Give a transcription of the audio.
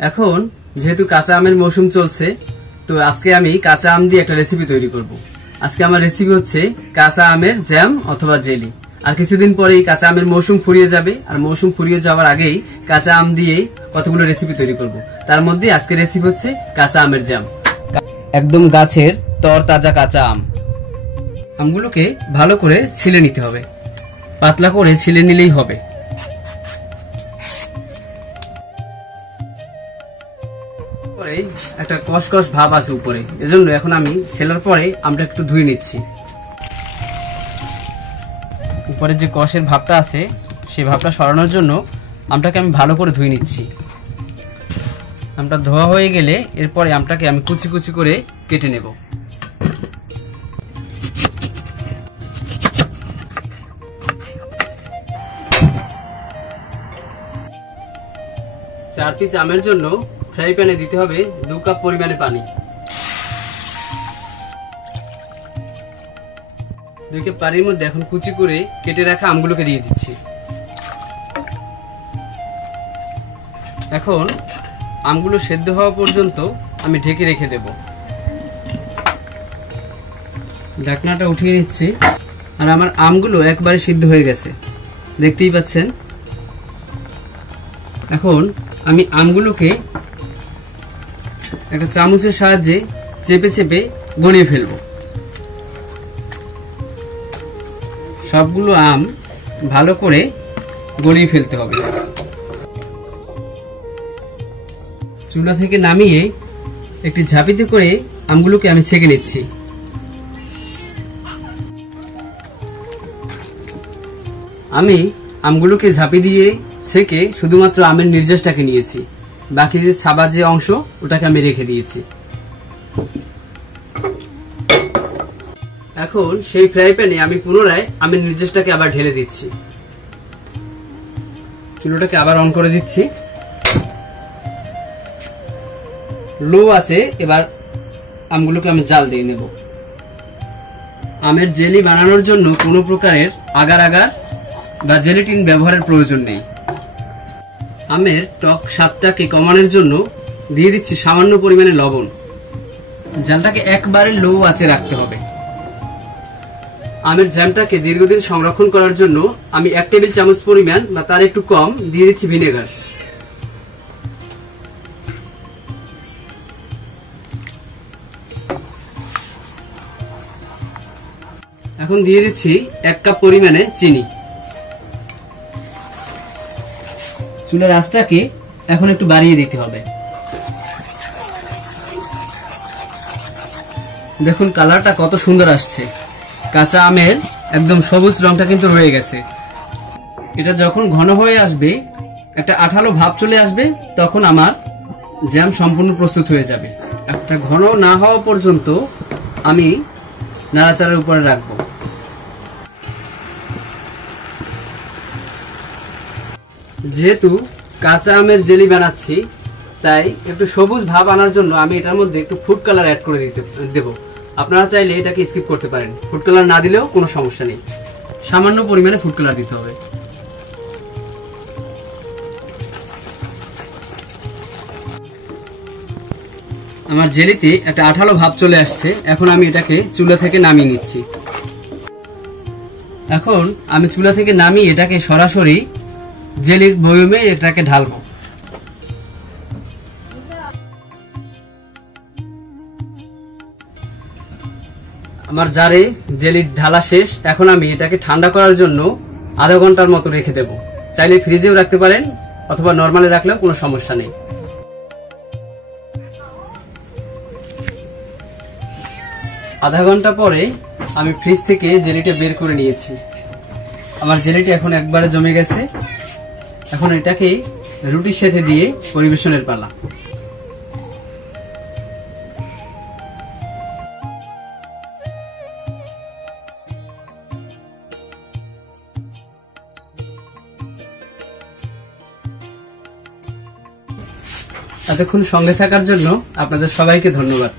এখন যেহেতু কাঁচা আমের মৌসুম চলছে, তো আজকে আমি কাঁচা আম দিয়ে একটা রেসিপি তৈরি করব। আজকে আমার রেসিপি হচ্ছে কাঁচা আমের জ্যাম অথবা জেলি। আর কিছুদিন পরেই কাঁচা আমের মৌসুম ফুরিয়ে যাবে, আর মৌসুম ফুরিয়ে যাওয়ার আগেই কাঁচা আম দিয়েই কতগুলো রেসিপি তৈরি করব। তার মধ্যে আজকে রেসিপি হচ্ছে কাঁচা আমের জ্যাম। একদম গাছের তরতাজা কাঁচা আম। আমগুলোকে ভালো করে ছিলে নিতে হবে, পাতলা করে ছিলে নিলেই হবে। একটা কসকস ভাব আছে উপরে, এজন্য এখন আমি ছেলার পরে আমটা একটু ধুয়ে নিচ্ছি। উপরে যে কষের ভাবটা আছে সেই ভাবটা সরানোর জন্য আমটাকে আমি ভালো করে ধুয়ে নিচ্ছি। আমটা ধোয়া হয়ে গেলে এরপরে আমটাকে আমি কুচি কুচি করে কেটে নেব। চার পিস আমের জন্য ফ্রাই প্যানে দিতে হবে 2 কাপ পরিমাণে পানি। 2 কাপ পানির মধ্যে এখন কুচি করে কেটে রাখা আমগুলোকে দিয়ে দিচ্ছি। এখন আমগুলো সেদ্ধ হওয়া পর্যন্ত আমি ঢেকে রেখে দেব। ঢাকনাটা উঠিয়ে নিচ্ছি। আর আমার আমগুলো একবারে সিদ্ধ হয়ে গেছে, দেখতেই পাচ্ছেন। এখন আমি আমগুলোকে একটা চামচের সাহায্যে চেপে চেপে গড়িয়ে ফেলবো। সবগুলো আম ভালো করে গড়িয়ে ফেলতে হবে। চুলা থেকে নামিয়ে একটি ঝাঁপিতে করে আমগুলোকে আমি ছেঁকে নিচ্ছি। আমি আমগুলোকে ঝাঁপি দিয়ে ছেঁকে শুধুমাত্র আমের নির্যাসটাকে নিয়েছি, বাকি যে ছাবার যে অংশ ওটাকে আমি রেখে দিয়েছি। এখন সেই ফ্রাই প্যানে আমি পুনরায় আমের নির্যাসটাকে আবার ঢেলে দিচ্ছি। চুলোটাকে আবার অন করে দিচ্ছি। লো আছে, এবার আমগুলোকে আমি জাল দিয়ে নেব। আমের জেলি বানানোর জন্য কোনো প্রকারের আগার আগার বা জেলিটিন ব্যবহারের প্রয়োজন নেই। আমের টক স্বাদটাকে কমানোর জন্য দিয়ে দিচ্ছি সামান্য পরিমাণে লবণ। জালটাকে একবারে লো আঁচে রাখতে হবে। আমের জ্যামটাকে দীর্ঘদিন সংরক্ষণ করার জন্য আমি 1 টেবিল চামচ পরিমাণ বা তার একটু কম দিয়ে দিচ্ছি ভিনেগার। এখন দিয়ে দিচ্ছি 1 কাপ পরিমাণে চিনি। চুলার আঁচটাকে এখন একটু বাড়িয়ে দিতে হবে। দেখুন কালারটা কত সুন্দর আসছে। কাঁচা আমের একদম সবুজ রংটা কিন্তু রয়ে গেছে। এটা যখন ঘন হয়ে আসবে, একটা আঠালো ভাব চলে আসবে, তখন আমার জ্যাম সম্পূর্ণ প্রস্তুত হয়ে যাবে। একটা ঘন না হওয়া পর্যন্ত আমি নাড়াচাড়ার উপরে রাখবো। যেহেতু কাঁচা আমের জেলি বানাচ্ছি, তাই একটু সবুজ ভাব আনার জন্য আমি এটার মধ্যে একটু ফুড কালার অ্যাড করে দেব। আপনারা চাইলে এটাকে স্কিপ করতে পারেন, ফুড কালার না দিলেও কোনো সমস্যা নেই। সামান্য পরিমাণে ফুড কালার দিতে হবে। আমার জেলিতে একটা আঠালো ভাব চলে আসছে। এখন আমি এটাকে চুলা থেকে নামিয়ে নিচ্ছি। এখন আমি চুলা থেকে নামিয়ে এটাকে সরাসরি জেলির বয়মে এটাকে ঢালবো। আমার জারে জেলি ঢালা শেষ। এখন আমি এটাকে ঠান্ডা করার জন্য আধা ঘন্টার মতো রেখে দেব। চাইলে ফ্রিজেও রাখতে পারেন অথবা নরমালে রাখলেও কোনো সমস্যা নেই। আধা ঘন্টা পরে আমি ফ্রিজ থেকে জেলিটা বের করে নিয়েছি। আমার জেলিটা এখন একবারে জমে গেছে। এখন এটাকে রুটির সাথে দিয়ে পরিবেশনের পালা। এতক্ষণ সঙ্গে থাকার জন্য আপনাদের সবাইকে ধন্যবাদ।